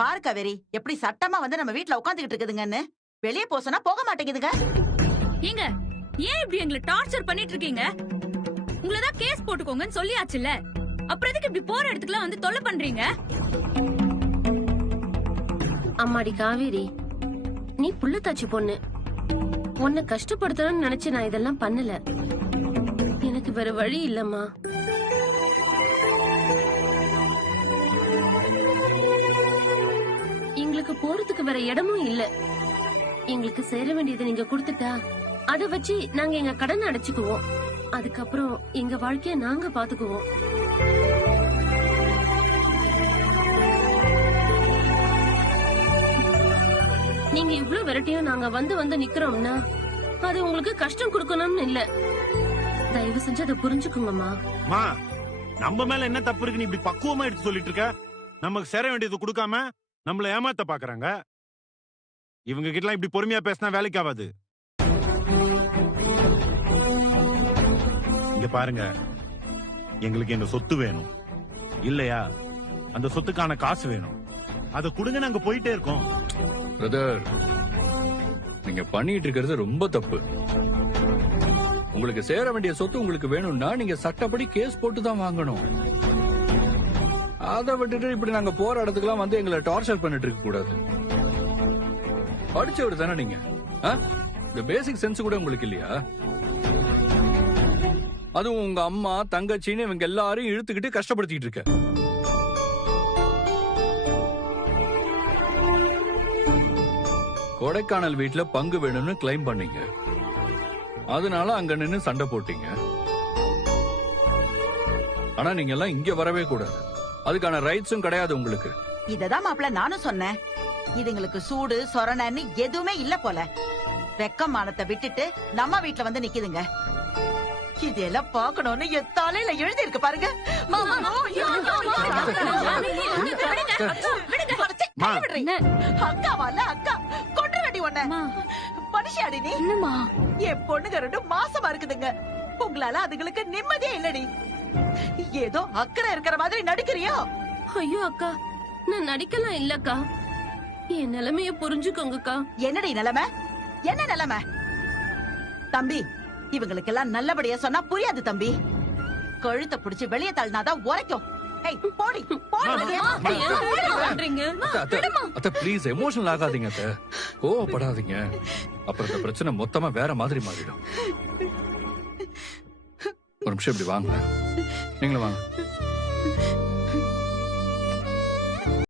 பாரு காவேரி, எப்படி சட்டமா வந்து நம்ம வீட்ல உட்காந்துக்கிட்டு இருக்குதுங்கன்னு. வெளியே போசனா போக மாட்டேங்குதுங்க. ஏங்க ஏன் இப்படி எங்களை டார்ச்சர் பண்ணிட்டு இருக்கீங்க? உங்களதான் கேஸ் போட்டுக்கோங்கன்னு சொல்லியாச்சுல்ல, அப்புறம் எதுக்கு இப்படி போற இடத்துக்குலாம் வந்து தொல்லை பண்றீங்க? அம்மாடி காவேரி, நீ புள்ளத்தாச்சி பொண்ணு. உன்னை கஷ்டப்படுத்தணும்னு நினைச்சு நான் இதெல்லாம் பண்ணல. எனக்கு வேற வழி இல்லம்மா. எங்களுக்கு போறதுக்கு வேற இடமும் இல்ல. எங்களுக்கு சேர வேண்டியதை நீங்க கொடுத்துட்டா அத வச்சு நாங்க எங்க கடனை அடைச்சுக்குவோம். அதுக்கப்புறம் எங்க வாழ்க்கைய நாங்க பாத்துக்குவோம். நீங்க இவ்ளோ வெரைட்டியா நாங்க வந்து வந்து நிக்கிறோம்னா அது உங்களுக்கு கஷ்டம் கொடுக்கணும்னு இல்ல. தயவு செஞ்சு அதை புரிஞ்சுக்குங்கம்மா. நம்ம மேல என்ன தப்பு இருக்கு? நீ இப்படி பக்குவமா எடுத்து சொல்லிட்டு இருக்க. நமக்கு சேர வேண்டியது கொடுக்காம நம்மள ஏமாத்த பாக்குறாங்க. இவங்க கிட்ட இப்படி பொறுமையா பேசினா வேலைக்கு ஆகாது. இங்க பாருங்க, எங்களுக்கு எங்க சொத்து வேணும் இல்லையா? அந்த சொத்துக்கான காசு வேணும். அதை கொடுங்க, நாங்க போயிட்டே இருக்கோம். பிரதர், நீங்க பண்ணிட்டு இருக்கிறது ரொம்ப தப்பு. உங்களுக்கு சேர வேண்டிய சொத்து உங்களுக்கு வேணும்னா நீங்க சட்டப்படி கேஸ் போட்டு தான் வாங்கணும். அதை விட்டுட்டு இப்படி நாங்க போற இடத்துக்குலாம் வந்து எங்களை டார்ச்சர் பண்ணிட்டு இருக்க கூடாது. படிச்சவர் தானே நீங்க? இந்த பேசிக் சென்ஸ் கூட உங்களுக்கு இல்லையா? அதுவும் உங்க அம்மா தங்கச்சின்னு இவங்க எல்லாரையும் இழுத்துக்கிட்டு கஷ்டப்படுத்திட்டு இருக்க. கொடைக்கானல் வீட்டுல பங்கு வேணும்னு கிளைம் பண்ணீங்க. அதனால அங்க நின்னு சண்டை போட்டீங்க. ஆனா நீங்க எல்லாம் இங்க வரவே கூடாது. அதுக்கான ரைட்ஸும் கிடையாது உங்களுக்கு. இததான் மாப்பிள்ள நானும் சொன்னேன். இதுங்களுக்கு சூடு சொரணன்னு எதுவுமே இல்ல போல. வெக்கமானத்தை விட்டுட்டு நம்ம வீட்டுல வந்து நிக்குதுங்க. இதெல்லாம் பாக்கணும்னு என் தலையில எழுதி இருக்கு பாருங்க. அக்காவால அக்கா கொண்டு வேண்டி ஒண்ணு மனுஷாடி நீ. என் பொண்ணுங்க ரெண்டும் மாசமா இருக்குதுங்க. உங்களால அதுங்களுக்கு நிம்மதியே இல்லடி. ஏதோ அக்கறை இருக்கிற மாதிரி நடிக்கிறியோ? ஐயோ அக்கா, நான் நடிக்கலாம் இல்லக்கா. என் நிலைமைய புரிஞ்சுக்கோங்கக்கா. என்னடி நிலைமை? என்ன நிலைமை? தம்பி, இவங்களுக்கெல்லாம் நல்லபடியா சொன்னா புரியாது தம்பி. கழுத்தை புடிச்சு வெளியே தள்ளினாதான் உரைக்கும். போடி ப்ளீஸ் எமோஷனல் ஆகாதீங்க. கோவப்படாதீங்க. அப்புறம் இந்த பிரச்சனை மொத்தமா வேற மாதிரி மாறிடும். ஒரு நிமிஷம் இப்படி வாங்க. நீங்களும் வாங்க.